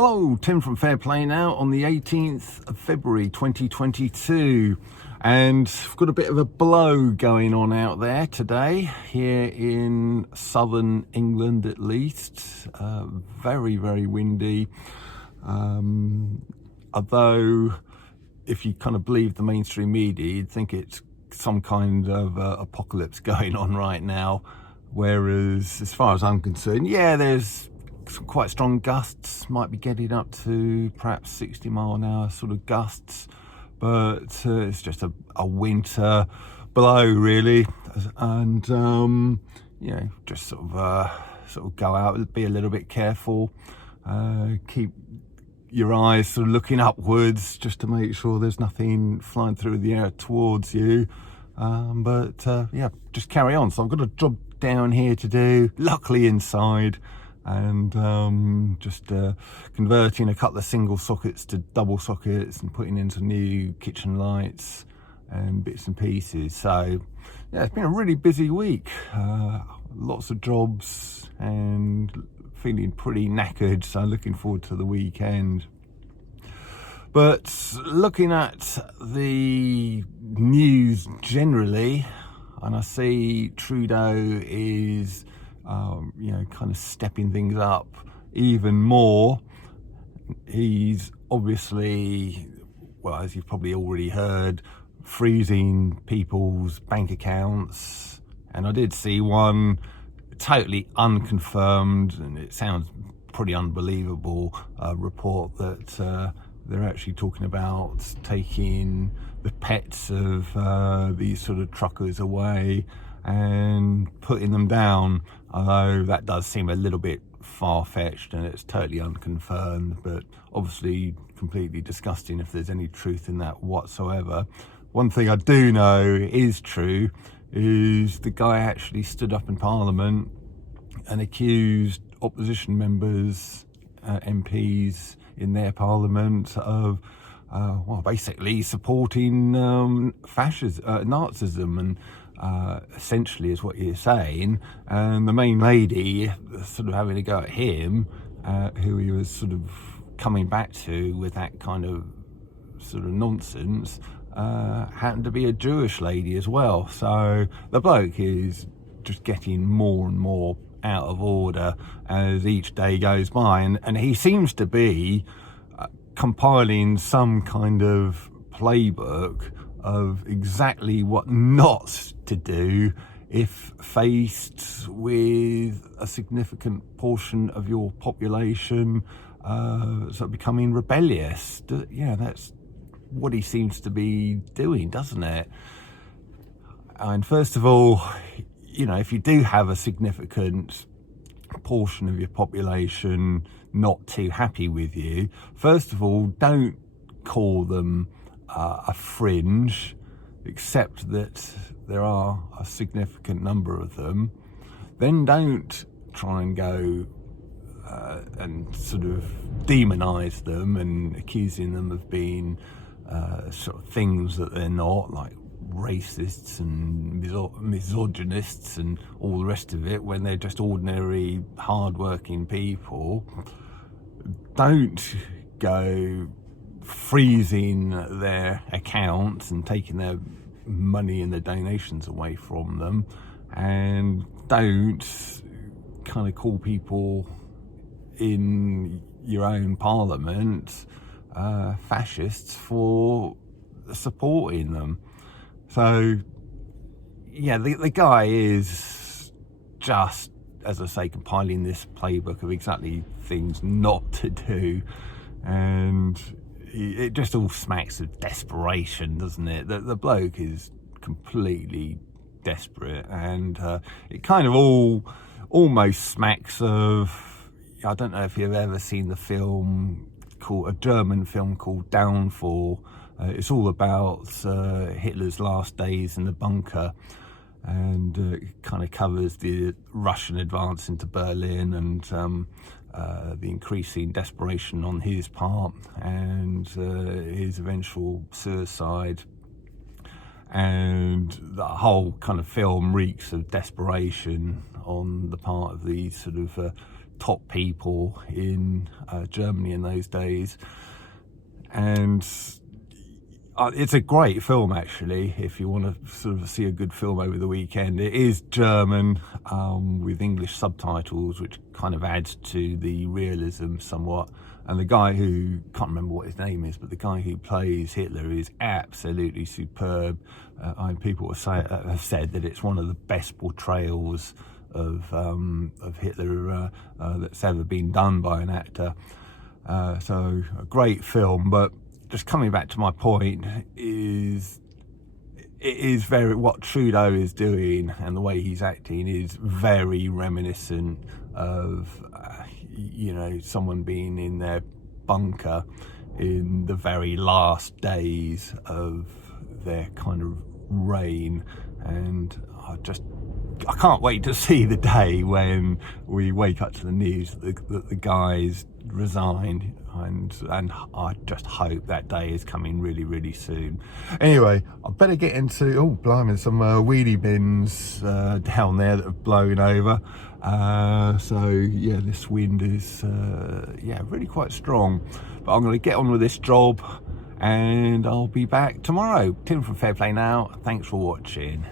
Hello, Tim from Fair Play Now on the 18th of February 2022, and I've got a bit of a blow going on out there today here in southern England at least. Very, very windy, although if you kind of believe the mainstream media, you'd think it's some kind of apocalypse going on right now, whereas as far as I'm concerned, yeah, there's some quite strong gusts, might be getting up to perhaps 60-mile-an-hour sort of gusts, but it's just a winter blow really, and just sort of go out, be a little bit careful, keep your eyes sort of looking upwards just to make sure there's nothing flying through the air towards you, just carry on. So I've got a job down here to do, luckily inside, and converting a couple of single sockets to double sockets and putting in some new kitchen lights and bits and pieces. So yeah, it's been a really busy week, lots of jobs and feeling pretty knackered, so looking forward to the weekend. But looking at the news generally, and I see Trudeau is kind of stepping things up even more. He's obviously, well, as you've probably already heard, freezing people's bank accounts, and I did see one totally unconfirmed, and it sounds pretty unbelievable, report that they're actually talking about taking the pets of these sort of truckers away and putting them down, although that does seem a little bit far-fetched and it's totally unconfirmed, but obviously completely disgusting if there's any truth in that whatsoever. One thing I do know is true is the guy actually stood up in Parliament and accused opposition members, MPs in their Parliament of basically supporting fascism, Nazism, and essentially is what you're saying. And the main lady sort of having a go at him, who he was sort of coming back to with that kind of sort of nonsense, happened to be a Jewish lady as well. So the bloke is just getting more and more out of order as each day goes by, and he seems to be compiling some kind of playbook of exactly what not to do if faced with a significant portion of your population sort of becoming rebellious. Yeah, that's what he seems to be doing, doesn't it? And first of all, if you do have a significant portion of your population not too happy with you, first of all, don't call them a fringe, accept that there are a significant number of them. Then don't try and go and sort of demonize them and accusing them of being sort of things that they're not, like racists and misogynists and all the rest of it, when they're just ordinary hard-working people. Don't go freezing their accounts and taking their money and their donations away from them, and don't kind of call people in your own Parliament fascists for supporting them. So yeah, the guy is just, as I say, compiling this playbook of exactly things not to do, and it just all smacks of desperation, doesn't it? The bloke is completely desperate, and it kind of almost smacks of, I don't know if you've ever seen the film a German film called Downfall. It's all about Hitler's last days in the bunker, and it kind of covers the Russian advance into Berlin and the increasing desperation on his part, and his eventual suicide. And the whole kind of film reeks of desperation on the part of these sort of top people in Germany in those days. And it's a great film, actually, if you want to sort of see a good film over the weekend. It is German with English subtitles, which kind of adds to the realism somewhat. And the guy who, can't remember what his name is, but the guy who plays Hitler is absolutely superb. People have said that it's one of the best portrayals of Hitler that's ever been done by an actor. So a great film, but just coming back to my point is, it is very, what Trudeau is doing and the way he's acting is very reminiscent of someone being in their bunker in the very last days of their kind of reign. And I can't wait to see the day when we wake up to the news that the guy's resigned, and I just hope that day is coming really, really soon. Anyway, I better get into, oh blimey, some wheelie bins down there that have blown over. So yeah, this wind is really quite strong, but I'm going to get on with this job and I'll be back tomorrow. Tim from Fair Play Now, thanks for watching.